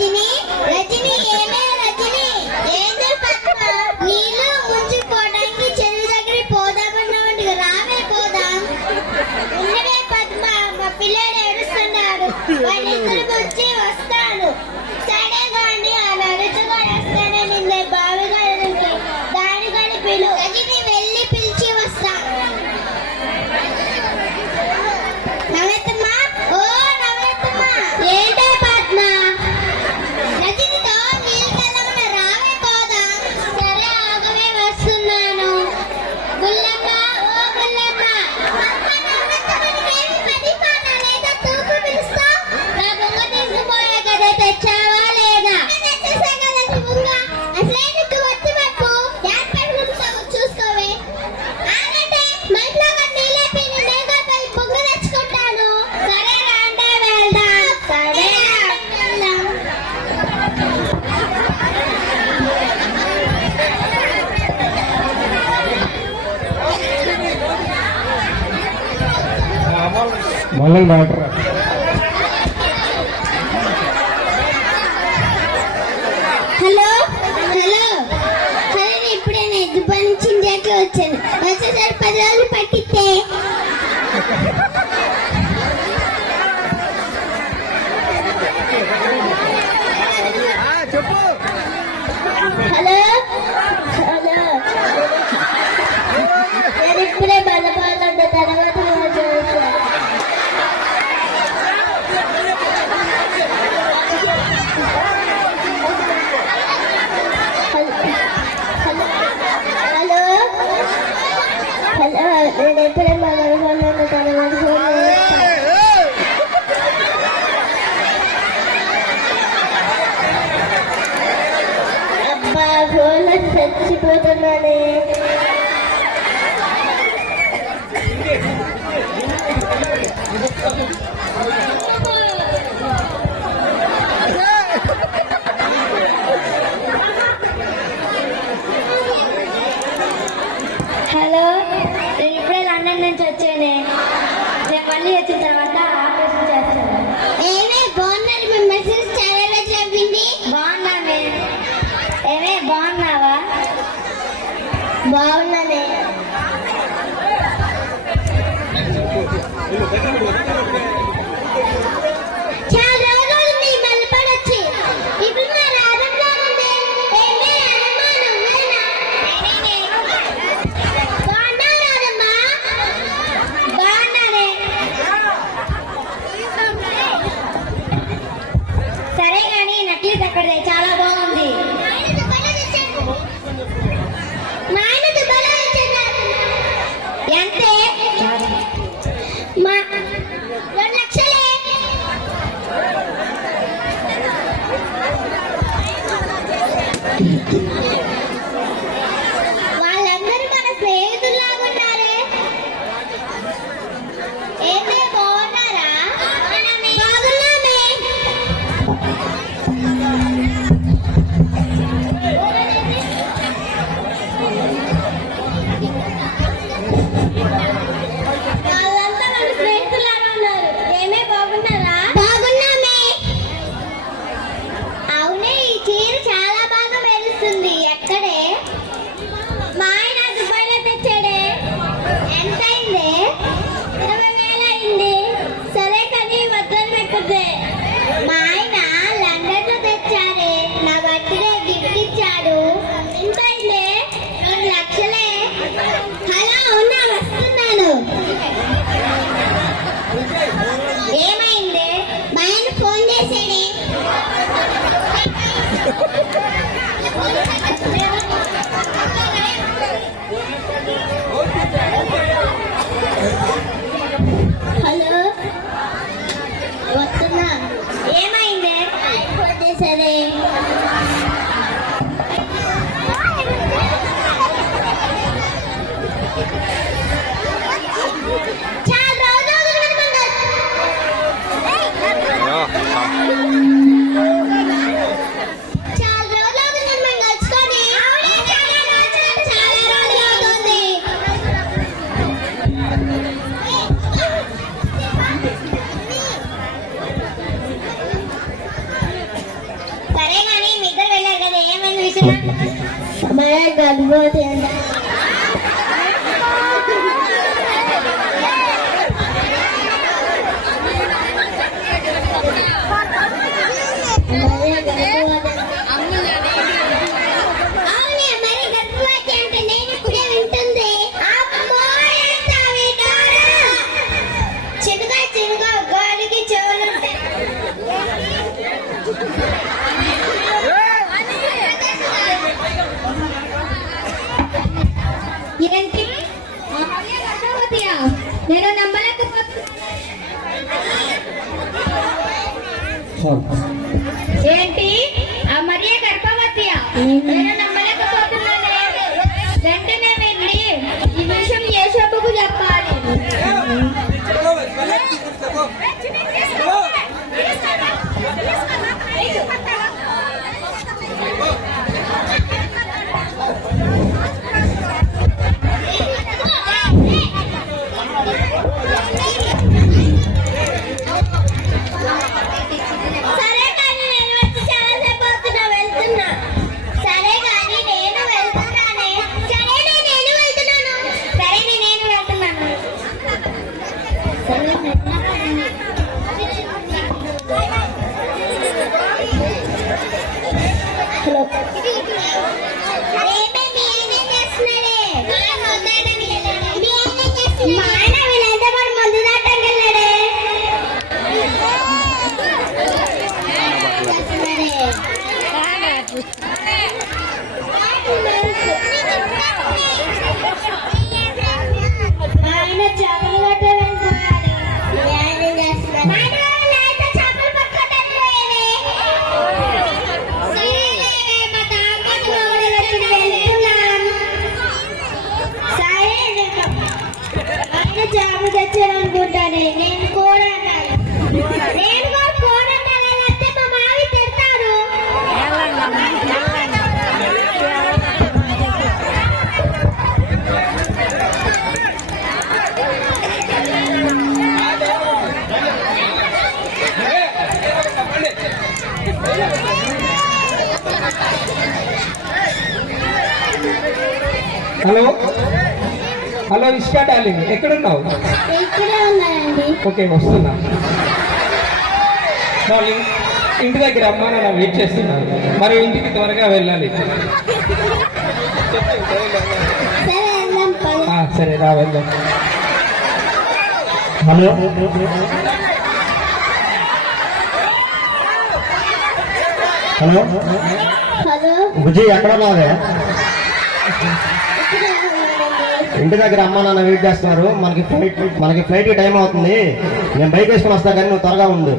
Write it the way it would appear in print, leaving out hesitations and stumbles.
రజని రజని ఏమే రజని ఏందో పద్మ నీళ్ళు ముంచిపోవడానికి చెరువు దగ్గర పోదామన్నాడు రావే పోదాం ఉన్నవే పద్మ మా పిల్లడు ఏడుస్తున్నాడు వాళ్ళిద్దరు వచ్చి వస్తాను సరే కానీ ఆ నడుచుగా వస్తానే నిన్నే బావిగా దాని కానీ పిలు రజని వెళ్ళి పిలిచి వస్తా నవ్వుతమ్మా ఓ నవ్వుతమ్మా ఏంటే పద్మ రజనితో నీళ్ళకెళ్ళమన్న రావే పోదాం సరే ఆగవే వస్తున్నాను గుల్లమ్మ ఓ గుల్లమ్మ అమ్మ నవ్వుతమ్మనికేమి పడిపోనా లేదా తూపు పిలుస్తా నా బొంగ తీసుకుపోయే కదా తెచ్చావా లేదా తెచ్చేసా కదా నీ బొంగ అసలే నీకు వచ్చి పట్టు యాడ్ పెట్టుకుంటావు చూసుకోవే ఆగండి మా ఇంట్లో నీళ్ళే పీని నేగా పోయి బొంగ తెచ్చుకుంటాను సరే రాండే వెళ్దాం సరే వెళ్దాం మళ్ళీ డాక్టర్ హలో హలో సరే ఇప్పుడే నేను దుబాయ్ నుంచి ఇండియాకి వచ్చాను వచ్చేసరి 10 రోజులు పట్టితే హలో హలో నేను ఇప్పుడే బలపాలంటే తర్వాత హలో హలో నేను ఎప్పుడే బలపాలంటే తర్వాత అబ్బా ఫోన్లో చచ్చిపోతున్నానే హలో నేను ఇప్పుడే లండన్ నుంచి వచ్చానే నేను మళ్ళీ వచ్చిన తర్వాత ఆపరేషన్ చేస్తాను ఏమే బాగున్నారు మీ మెసేజ్ చాలా రోజులు అవ్వింది బాగున్నానే ఏమే బాగున్నావా బాగున్నానే చాలా రోజులు నీ మలపడొచ్చి ఇప్పుడు మా రాధంలో ఉంది ఏమే అనుమానం వేనా బాగున్నా రాధమ్మా బాగున్నానే సరే కానీ నక్లీస్ అక్కడే చాలా బాగుంది మా ఆయన దుబాయ్లో వచ్చారు ఎంతే మా 2 లక్షలే వాళ్ళందరూ మన స్నేహితుల్లాగా ఉన్నారే ఏమే బాగున్నారా బాగున్నామే వాళ్ళంతా మన స్నేహితుల్లాగా ఉన్నారు ఏమే బాగున్నారా బాగున్నామే అవునే ఈ చీర చాలా బాగా మెరుస్తుంది అమ్మాయి గర్భవతి అంట. అమ్మాయి గర్భవతి అవునే మరి గర్భవతి అంటే నేను ఇప్పుడే వింటుంది. చిన్నగా చిన్నగా గాలికి చెవులుంటాయి. ఏంటి గర్భవతియా? నేను నమ్మలేకపోతున్నా. ఏంటి ఆ మరియ గర్భవతియా? నేను నమ్మలేకపోతున్నాను. వెంటనే వెళ్ళి ఈ విషయం యేసబ్బుకు చెప్పాలి. సరే కానీ నేను వచ్చి చాలాసేపు అవుతున్నా, వెళ్తున్నా. సరే కానీ నేను వెళ్తున్నానే. సరేనే నేను వెళ్తున్నాను. సరేనే నేను వెళ్తున్నాను. హలో మా ఆయన వీళ్ళంతా కూడా ముందు దాటానికి వెళ్ళాడే. ఆయన చేపలు పట్టే వెళ్తున్నాడు. చేపలు పట్టుకోవడానికి పోయేది. సరేలే, మా తాతయ్య కోడలు వచ్చి వెళ్తున్నాం. సరే ఆయన చేపలు తెచ్చారనుకుంటానే. నేను కూడా పోరాటాలంటే మా మావి తిడతారు. హలో హలో ఇష్కా డార్లింగ్, ఎక్కడున్నావు? ఇక్కడే ఉన్నాయండి. ఓకే, వస్తున్నా. డార్లింగ్, ఇంటి దగ్గర అమ్మ నాన్న వెయిట్ చేస్తున్నారు. మరి ఇంటికి త్వరగా వెళ్ళాలి. సరే వెళ్దాం పద. సరే రా వెళ్దాం. హలో హలో హలో బుజ్జి ఎక్కడ ఉన్నావే? ఇంటి దగ్గర అమ్మ నాన్న వెయిట్ చేస్తున్నారు. మనకి ఫ్లైట్ టైం అవుతుంది. నేను బైక్ వేసుకుని వస్తా కానీ నువ్వు త్వరగా ఉండు.